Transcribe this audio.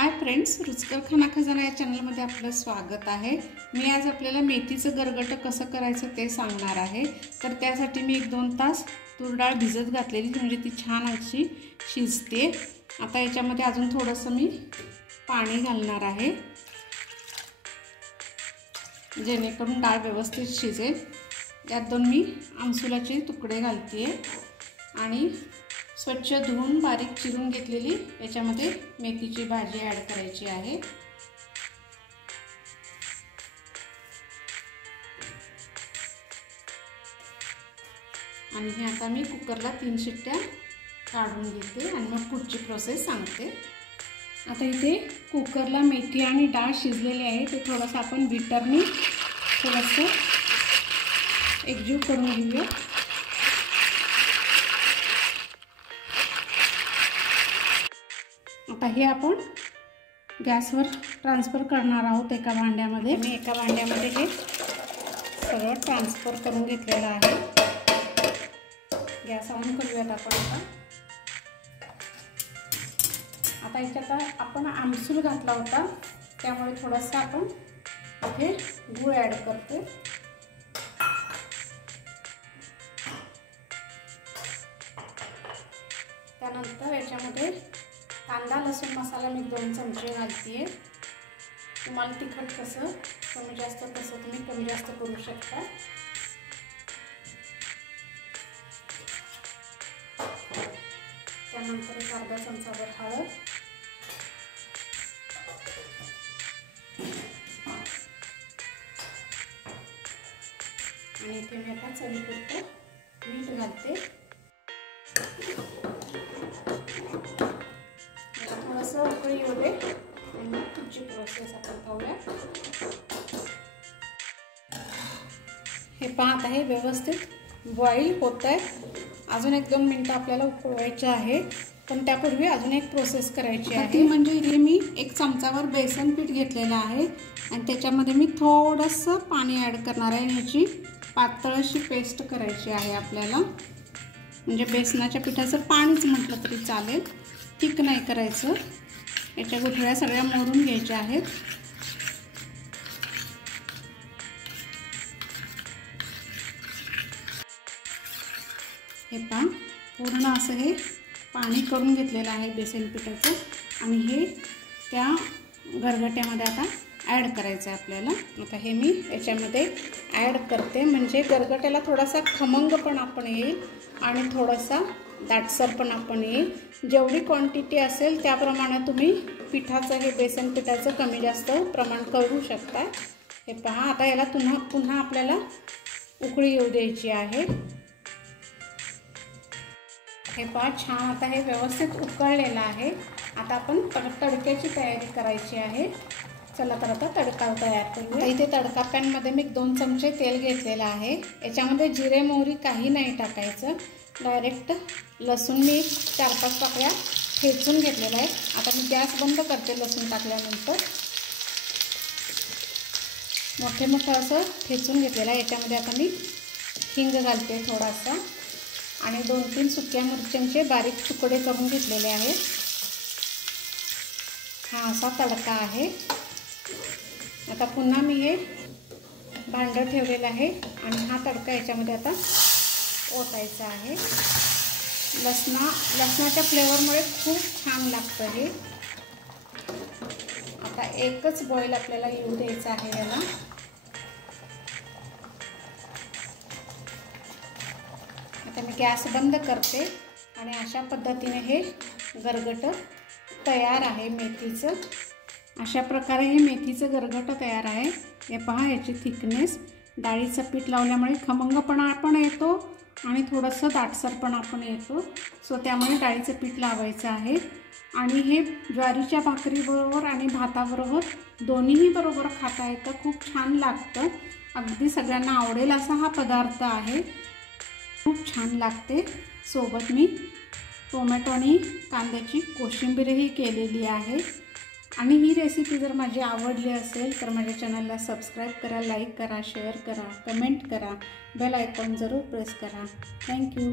Hi friends, रुचकर खाना खजाना या चॅनलमध्ये आपलं स्वागत आहे। मी आज आपल्याला मेथीचं गरगटं कसं करायचं ते सांगणार आहे। तर त्यासाठी मी 1-2 तास तूर डाळ भिजत घातलेली, म्हणजे ती छान अशी शिजते। आता याच्यामध्ये अजून थोडंसं मी पाणी घालणार आहे, जेणेकरून डाळ व्यवस्थित शिजेल। यात 2 मी आमसुलाचे तुकडे घालते आणि स्वच्छ धुवून बारीक चिरून घेतलेली याच्यामध्ये मेथीची भाजी ॲड करायची आहे। आणि हे आता मी कुकरला 3 शिट्ट्या काढून घेते आणि मग पुढची प्रोसेस सांगते। आता इथे कुकरला मेथी आणि डाळ शिजलेली आहे, ते थोडंसं आपण बीटरने थोडंसं एकजीव करून घेऊया। आता हे आपण गॅसवर ट्रान्सफर करणार आहोत एका भांड्यामध्ये। मी एका भांड्यामध्ये हे सगळं ट्रान्सफर करून घेतलेलं आहे। गॅस ऑन करूयात आपण। आता याच्यात आपण आमसूल घातला होता, त्यामुळे थोडंसं आपण इथे गूळ ॲड करते। त्यानंतर याच्यामध्ये कांदा लसूण मसाला मी 2 चमचे घालते। तुम्हाला तिखट कसं कमी जास्त तसं तुम्ही कमी जास्त करू शकता। त्यानंतर एक अर्धा चमचाभर हळद, आणि इथे मी आता चवीपुरतं मीठ घालते। थोडंसं उकळी येऊ दे आणि पुढची प्रोसेस आपण पाहूया। हे पाहत आहे व्यवस्थित बॉईल होत आहे। अजून 1-2 मिनिटं आपल्याला उकळवायचे आहे, पण त्यापूर्वी अजून एक प्रोसेस करायची आहे। ती म्हणजे इथे मी 1 चमचावर बेसन पीठ घेतलेलं आहे आणि त्याच्यामध्ये मी थोडंसं पाणी ॲड करणार आहे। याची पातळ अशी पेस्ट करायची आहे आपल्याला, म्हणजे बेसनाच्या पिठाचं पाणीच म्हटलं तरी चालेल, थिक नाही करायचं। याच्या गुठळ्या सगळ्या मोडून घ्यायच्या आहेत। हे पहा, पूर्ण असं हे पाणी करून घेतलेलं आहे बेसन पिठाचं, आणि हे त्या गरगट्यामध्ये आता ॲड करायचं आहे आपल्याला। आता हे मी याच्यामध्ये ॲड करते, म्हणजे गरगट्याला थोडासा खमंगपणा पण येईल आणि थोडासा दाटसरपणा पण येईल। जेवढी क्वांटिटी असेल त्याप्रमाणे तुम्ही पिठाचं हे बेसन पिठाचं कमी जास्त प्रमाण करू शकता। हे पहा, आता याला पुन्हा आपल्याला उकळी येऊ द्यायची आहे। हे पहा, छान आता हे व्यवस्थित उकळलेलं आहे। आता आपण तडक्याची तयारी करायची आहे। चला तर आता तडका तयार करूया। इथे तडका पॅनमध्ये मी 2 चमचे तेल घेतलेलं आहे। याच्यामध्ये जिरे मोहरी काही नाही टाकायचं, डायरेक्ट लसूण मी 4-5 पाकळ्या ठेचून घेतलेला आहे। आता मी गॅस बंद करते। लसूण टाकल्यानंतर मोठं असं ठेचून घेतलेलं आहे। याच्यामध्ये आता मी हिंग घालते थोडासा, आणि 2-3 सुक्या मिरच्यांचे बारीक तुकडे करून घेतलेले आहेत। हा असा तडका आहे। आता पुन्हा मी हे भांडं ठेवलेलं आहे आणि हा तडका याच्यामध्ये आता ओतायचा आहे। लसणाच्या फ्लेवरमुळे खूप छान लागतं हे। आता एकच बॉईल आपल्याला येऊ द्यायचा आहे याला। आता मी गॅस बंद करते आणि अशा पद्धतीने हे गरगटं तयार आहे मेथीचं। अशा प्रकारे हे मेथीचं गरगटं तयार आहे। हे पहा, याची थिकनेस डाळीचं पीठ लावल्यामुळे खमंगपणा पण येतो आणि थोडंसं दाटसरपणा पण येतो। सो त्यामुळे डाळीचं पीठ लावायचं आहे। आणि हे ज्वारीच्या भाकरीबरोबर आणि भाताबरोबर दोन्हीही बरोबर खाता येतं, खूप छान लागतं। अगदी सगळ्यांना आवडेल असा हा पदार्थ आहे, खूप छान लागते। सोबत मी टोमॅटो आणि कांद्याची कोशिंबीरही केलेली आहे। आणि ही रेसिपी जर माझी आवडली असेल तर माझ्या चॅनलला सबस्क्राईब करा, लाईक करा, शेअर करा, कमेंट करा, बेल आयकॉन जरूर प्रेस करा। थँक्यू।